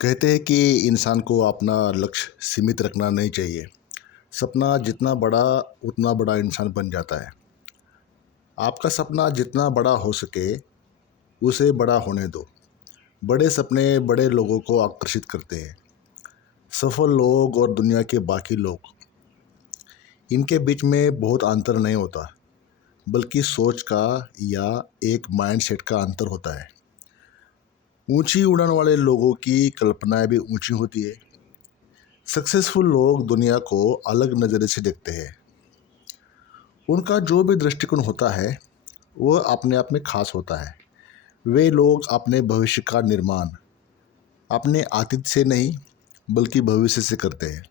कहते हैं कि इंसान को अपना लक्ष्य सीमित रखना नहीं चाहिए। सपना जितना बड़ा उतना बड़ा इंसान बन जाता है। आपका सपना जितना बड़ा हो सके उसे बड़ा होने दो। बड़े सपने बड़े लोगों को आकर्षित करते हैं। सफल लोग और दुनिया के बाकी लोग, इनके बीच में बहुत अंतर नहीं होता, बल्कि सोच का या एक माइंडसेट का अंतर होता है। ऊंची उड़ान वाले लोगों की कल्पनाएं भी ऊंची होती है। सक्सेसफुल लोग दुनिया को अलग नज़रिए से देखते हैं। उनका जो भी दृष्टिकोण होता है वह अपने आप में खास होता है। वे लोग अपने भविष्य का निर्माण अपने अतीत से नहीं बल्कि भविष्य से करते हैं।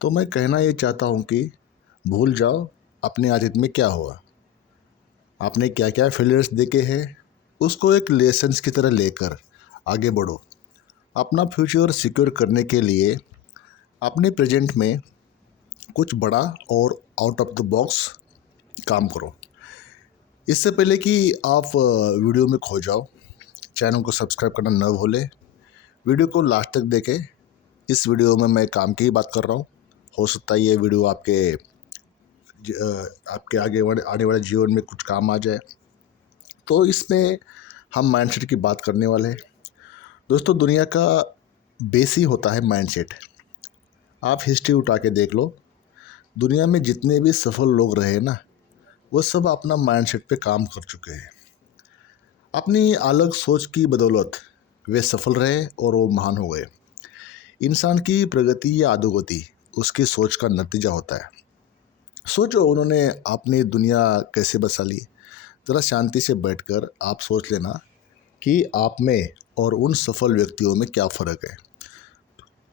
तो मैं कहना ये चाहता हूँ कि भूल जाओ अपने अतीत में क्या हुआ, आपने क्या क्या फेलियर्स देखे हैं, उसको एक लेसन्स की तरह लेकर आगे बढ़ो। अपना फ्यूचर सिक्योर करने के लिए अपने प्रेजेंट में कुछ बड़ा और आउट ऑफ द बॉक्स काम करो। इससे पहले कि आप वीडियो में खो जाओ, चैनल को सब्सक्राइब करना न भूलें। वीडियो को लास्ट तक देखें। इस वीडियो में मैं काम की ही बात कर रहा हूँ। हो सकता है ये वीडियो आपके आने वाले जीवन में कुछ काम आ जाए। तो इसमें हम माइंडसेट की बात करने वाले हैं। दोस्तों, दुनिया का बेस ही होता है माइंडसेट। आप हिस्ट्री उठा के देख लो, दुनिया में जितने भी सफल लोग रहे ना, वो सब अपना माइंडसेट पे काम कर चुके हैं। अपनी अलग सोच की बदौलत वे सफल रहे और वो महान हो गए। इंसान की प्रगति या अधोगति उसकी सोच का नतीजा होता है। सोचो, उन्होंने अपनी दुनिया कैसे बसा ली। ज़रा शांति से बैठकर आप सोच लेना कि आप में और उन सफल व्यक्तियों में क्या फ़र्क है।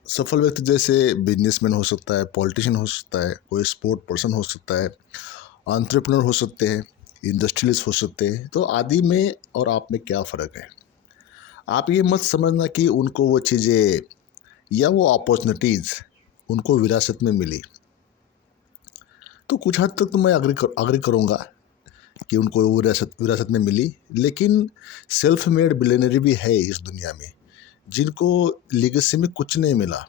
सफल व्यक्ति जैसे बिजनेसमैन हो सकता है, पॉलिटिशियन हो सकता है, कोई स्पोर्ट पर्सन हो सकता है, एंटरप्रेन्योर हो सकते हैं, इंडस्ट्रियलिस्ट हो सकते हैं। तो आदि में और आप में क्या फ़र्क है। आप ये मत समझना कि उनको वो चीज़ें या वो अपॉर्चुनिटीज़ उनको विरासत में मिली। तो कुछ हद तक तो मैं अग्री करूँगा कि उनको वो विरासत में मिली, लेकिन सेल्फ मेड बिलियनरी भी है इस दुनिया में जिनको लीगेसी में कुछ नहीं मिला,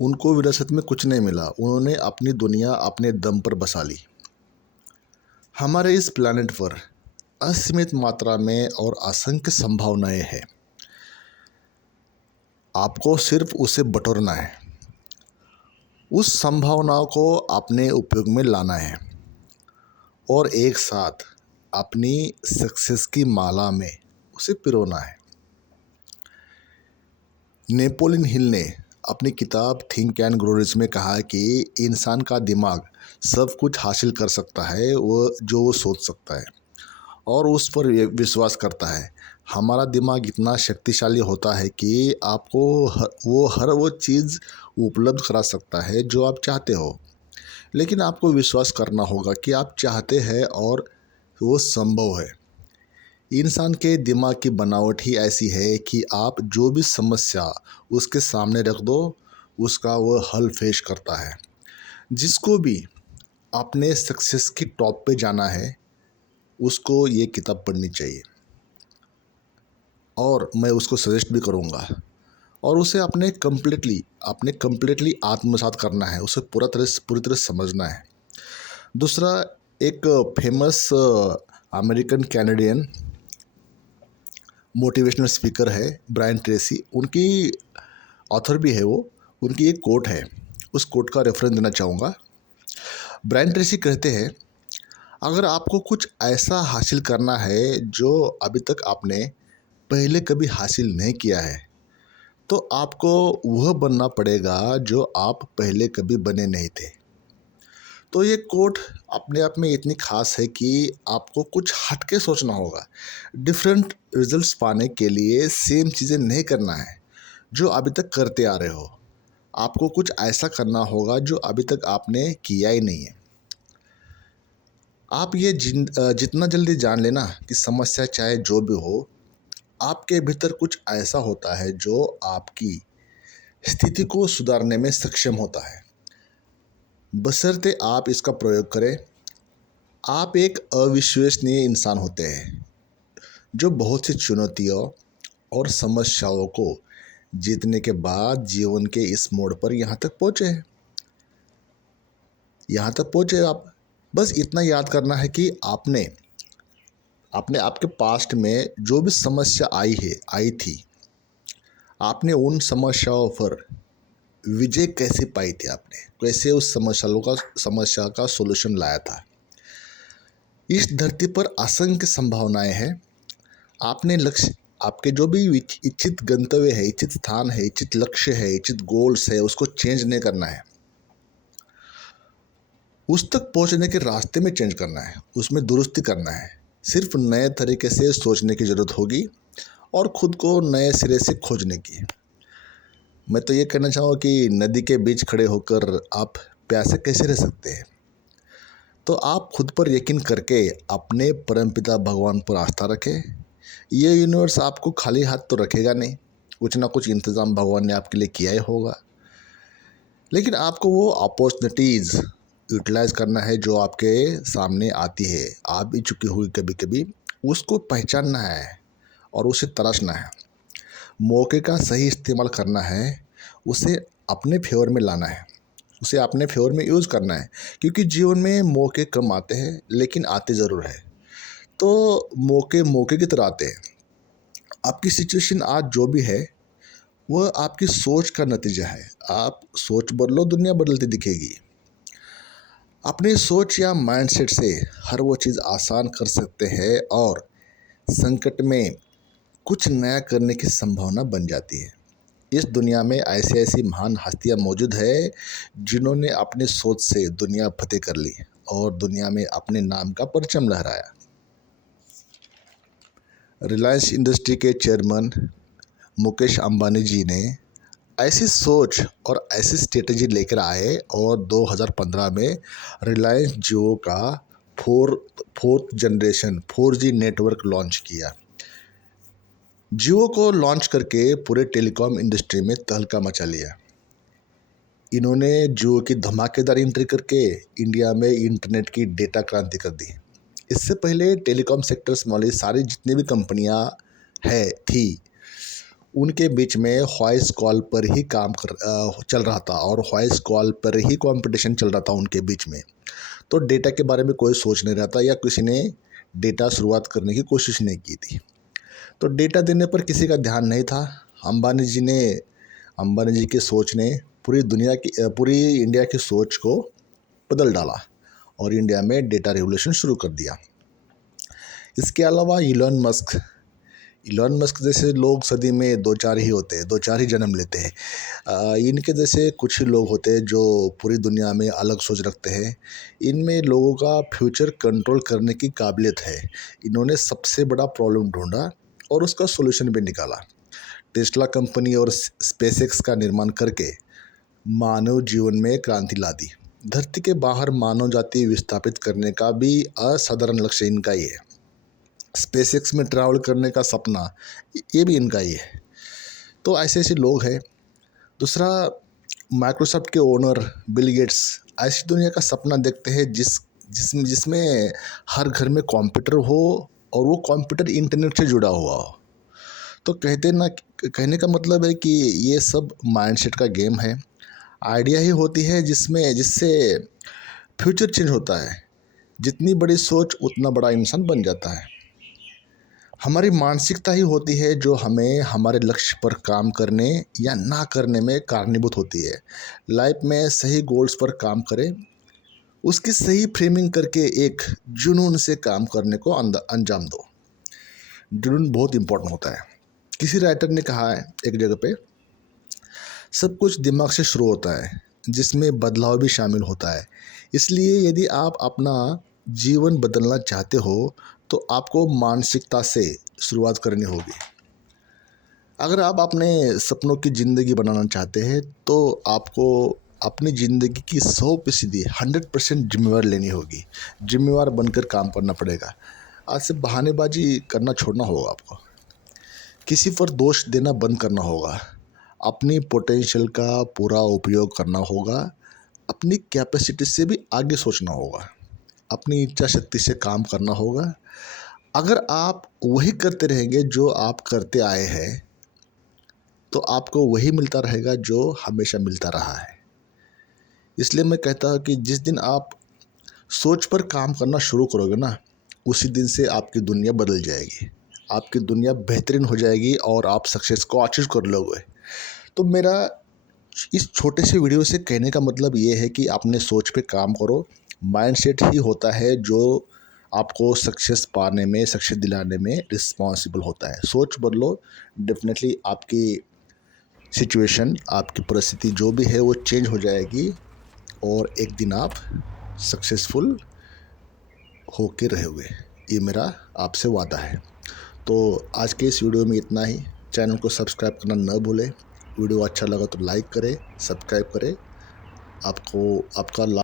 उनको विरासत में कुछ नहीं मिला। उन्होंने अपनी दुनिया अपने दम पर बसा ली। हमारे इस प्लैनेट पर असीमित मात्रा में और असंख्य संभावनाएं हैं। आपको सिर्फ उसे बटोरना है, उस संभावनाओं को अपने उपयोग में लाना है और एक साथ अपनी सक्सेस की माला में उसे पिरोना है। नेपोलियन हिल ने अपनी किताब थिंक एंड ग्रो रिच में कहा कि इंसान का दिमाग सब कुछ हासिल कर सकता है वो सोच सकता है और उस पर विश्वास करता है। हमारा दिमाग इतना शक्तिशाली होता है कि आपको हर वो चीज़ उपलब्ध करा सकता है जो आप चाहते हो, लेकिन आपको विश्वास करना होगा कि आप चाहते हैं और वो संभव है। इंसान के दिमाग की बनावट ही ऐसी है कि आप जो भी समस्या उसके सामने रख दो, उसका वो हल पेश करता है। जिसको भी अपने सक्सेस की टॉप पे जाना है उसको ये किताब पढ़नी चाहिए और मैं उसको सजेस्ट भी करूँगा। और उसे अपने कम्प्लीटली आत्मसात करना है, उसे पूरी तरह समझना है। दूसरा, एक famous American Canadian motivational speaker है ब्रायन ट्रेसी, उनकी ऑथर भी है वो। उनकी एक कोट है, उस कोट का रेफरेंस देना चाहूँगा। ब्रायन ट्रेसी कहते हैं, अगर आपको कुछ ऐसा हासिल करना है जो अभी तक आपने पहले कभी हासिल नहीं किया है, तो आपको वह बनना पड़ेगा जो आप पहले कभी बने नहीं थे। तो ये कोट अपने आप में इतनी खास है कि आपको कुछ हटके सोचना होगा। डिफरेंट रिजल्ट्स पाने के लिए सेम चीज़ें नहीं करना है जो अभी तक करते आ रहे हो। आपको कुछ ऐसा करना होगा जो अभी तक आपने किया ही नहीं है। आप ये जितना जल्दी जान लेना कि समस्या चाहे जो भी हो, आपके भीतर कुछ ऐसा होता है जो आपकी स्थिति को सुधारने में सक्षम होता है, बशर्ते आप इसका प्रयोग करें। आप एक अविश्वसनीय इंसान होते हैं जो बहुत सी चुनौतियों और समस्याओं को जीतने के बाद जीवन के इस मोड़ पर यहाँ तक पहुँचे हैं। यहाँ तक पहुँचे आप, बस इतना याद करना है कि आपने आपने आपके पास्ट में जो भी समस्या आई थी, आपने उन समस्याओं पर विजय कैसे पाई थी, आपने कैसे उस समस्या का सॉल्यूशन लाया था। इस धरती पर असंख्य संभावनाएं हैं। आपने लक्ष्य, आपके जो भी इच्छित गंतव्य है, इच्छित स्थान है, इच्छित लक्ष्य है, इच्छित गोल्स है, उसको चेंज नहीं करना है। उस तक पहुंचने के रास्ते में चेंज करना है, उसमें दुरुस्ती करना है। सिर्फ नए तरीके से सोचने की ज़रूरत होगी और ख़ुद को नए सिरे से खोजने की। मैं तो ये कहना चाहूँगा कि नदी के बीच खड़े होकर आप प्यासे कैसे रह सकते हैं। तो आप खुद पर यकीन करके अपने परमपिता भगवान पर आस्था रखें। ये यूनिवर्स आपको खाली हाथ तो रखेगा नहीं, कुछ ना कुछ इंतज़ाम भगवान ने आपके लिए किया ही होगा। लेकिन आपको वो अपॉर्चुनिटीज़ यूटिलाइज़ करना है जो आपके सामने आती है, आ भी चुकी हुई कभी कभी, उसको पहचानना है और उसे तराशना है। मौके का सही इस्तेमाल करना है, उसे अपने फेवर में लाना है, उसे अपने फेवर में यूज़ करना है। क्योंकि जीवन में मौके कम आते हैं लेकिन आते ज़रूर है। तो मौके मौके की तरह आते हैं। आपकी सिचुएशन आज जो भी है वह आपकी सोच का नतीजा है। आप सोच बदलो, दुनिया बदलती दिखेगी। अपनी सोच या माइंडसेट से हर वो चीज़ आसान कर सकते हैं और संकट में कुछ नया करने की संभावना बन जाती है। इस दुनिया में ऐसी ऐसी महान हस्तियाँ मौजूद है जिन्होंने अपनी सोच से दुनिया फतेह कर ली और दुनिया में अपने नाम का परचम लहराया। रिलायंस इंडस्ट्री के चेयरमैन मुकेश अंबानी जी ने ऐसी सोच और ऐसी स्ट्रेटजी लेकर आए और 2015 में रिलायंस जियो का fourth generation 4G network launch किया। जियो को लॉन्च करके पूरे टेलीकॉम इंडस्ट्री में तहलका मचा लिया। इन्होंने जियो की धमाकेदार एंट्री करके इंडिया में इंटरनेट की डेटा क्रांति कर दी। इससे पहले टेलीकॉम सेक्टर्स वाली सारी जितनी भी कंपनियां थी, उनके बीच में वॉइस कॉल पर ही चल रहा था और वॉइस कॉल पर ही कंपटीशन चल रहा था उनके बीच में। तो डेटा के बारे में कोई सोच नहीं रहा था या किसी ने डेटा शुरुआत करने की कोशिश नहीं की थी। तो डेटा देने पर किसी का ध्यान नहीं था। अंबानी जी की सोच ने पूरी इंडिया की सोच को बदल डाला और इंडिया में डेटा रेवोल्यूशन शुरू कर दिया। इसके अलावा इलॉन मस्क जैसे लोग सदी में दो चार ही होते हैं, दो चार ही जन्म लेते हैं। इनके जैसे कुछ ही लोग होते हैं जो पूरी दुनिया में अलग सोच रखते हैं। इनमें लोगों का फ्यूचर कंट्रोल करने की काबिलियत है। इन्होंने सबसे बड़ा प्रॉब्लम ढूंढा और उसका सॉल्यूशन भी निकाला। टेस्ला कंपनी और स्पेसएक्स का निर्माण करके मानव जीवन में क्रांति ला दी। धरती के बाहर मानव जाति विस्थापित करने का भी असाधारण लक्ष्य इनका ही है। स्पेसएक्स में ट्रैवल करने का सपना ये भी इनका ही है। तो ऐसे ऐसे लोग हैं। दूसरा, माइक्रोसॉफ्ट के ओनर बिल गेट्स ऐसी दुनिया का सपना देखते हैं जिसमें हर घर में कंप्यूटर हो और वो कंप्यूटर इंटरनेट से जुड़ा हुआ हो। तो कहने का मतलब है कि ये सब माइंडसेट का गेम है। आइडिया ही होती है जिससे फ्यूचर चेंज होता है। जितनी बड़ी सोच उतना बड़ा इंसान बन जाता है। हमारी मानसिकता ही होती है जो हमें हमारे लक्ष्य पर काम करने या ना करने में कारणीभूत होती है। लाइफ में सही गोल्स पर काम करें, उसकी सही फ्रेमिंग करके एक जुनून से काम करने को अंजाम दो। जुनून बहुत इम्पोर्टेंट होता है। किसी राइटर ने कहा है एक जगह पे, सब कुछ दिमाग से शुरू होता है जिसमें बदलाव भी शामिल होता है। इसलिए यदि आप अपना जीवन बदलना चाहते हो तो आपको मानसिकता से शुरुआत करनी होगी। अगर आप अपने सपनों की ज़िंदगी बनाना चाहते हैं तो आपको अपनी ज़िंदगी की 100% जिम्मेवार लेनी होगी। जिम्मेवार बनकर काम करना पड़ेगा। आज से बहानेबाजी करना छोड़ना होगा आपको। किसी पर दोष देना बंद करना होगा। अपनी पोटेंशियल का पूरा उपयोग करना होगा। अपनी कैपेसिटी से भी आगे सोचना होगा। अपनी इच्छा शक्ति से काम करना होगा। अगर आप वही करते रहेंगे जो आप करते आए हैं तो आपको वही मिलता रहेगा जो हमेशा मिलता रहा है। इसलिए मैं कहता हूँ कि जिस दिन आप सोच पर काम करना शुरू करोगे ना, उसी दिन से आपकी दुनिया बदल जाएगी, आपकी दुनिया बेहतरीन हो जाएगी और आप सक्सेस को अचीव कर लोगे। तो मेरा इस छोटे से वीडियो से कहने का मतलब ये है कि अपने सोच पे काम करो। माइंडसेट ही होता है जो आपको सक्सेस पाने में, सक्सेस दिलाने में रिस्पॉन्सिबल होता है। सोच बदलो, डेफिनेटली आपकी सिचुएशन, आपकी परिस्थिति जो भी है वो चेंज हो जाएगी और एक दिन आप सक्सेसफुल होके रहोगे। ये मेरा आपसे वादा है। तो आज के इस वीडियो में इतना ही। चैनल को सब्सक्राइब करना न भूलें। वीडियो अच्छा लगा तो लाइक करें, सब्सक्राइब करें। आपको आपका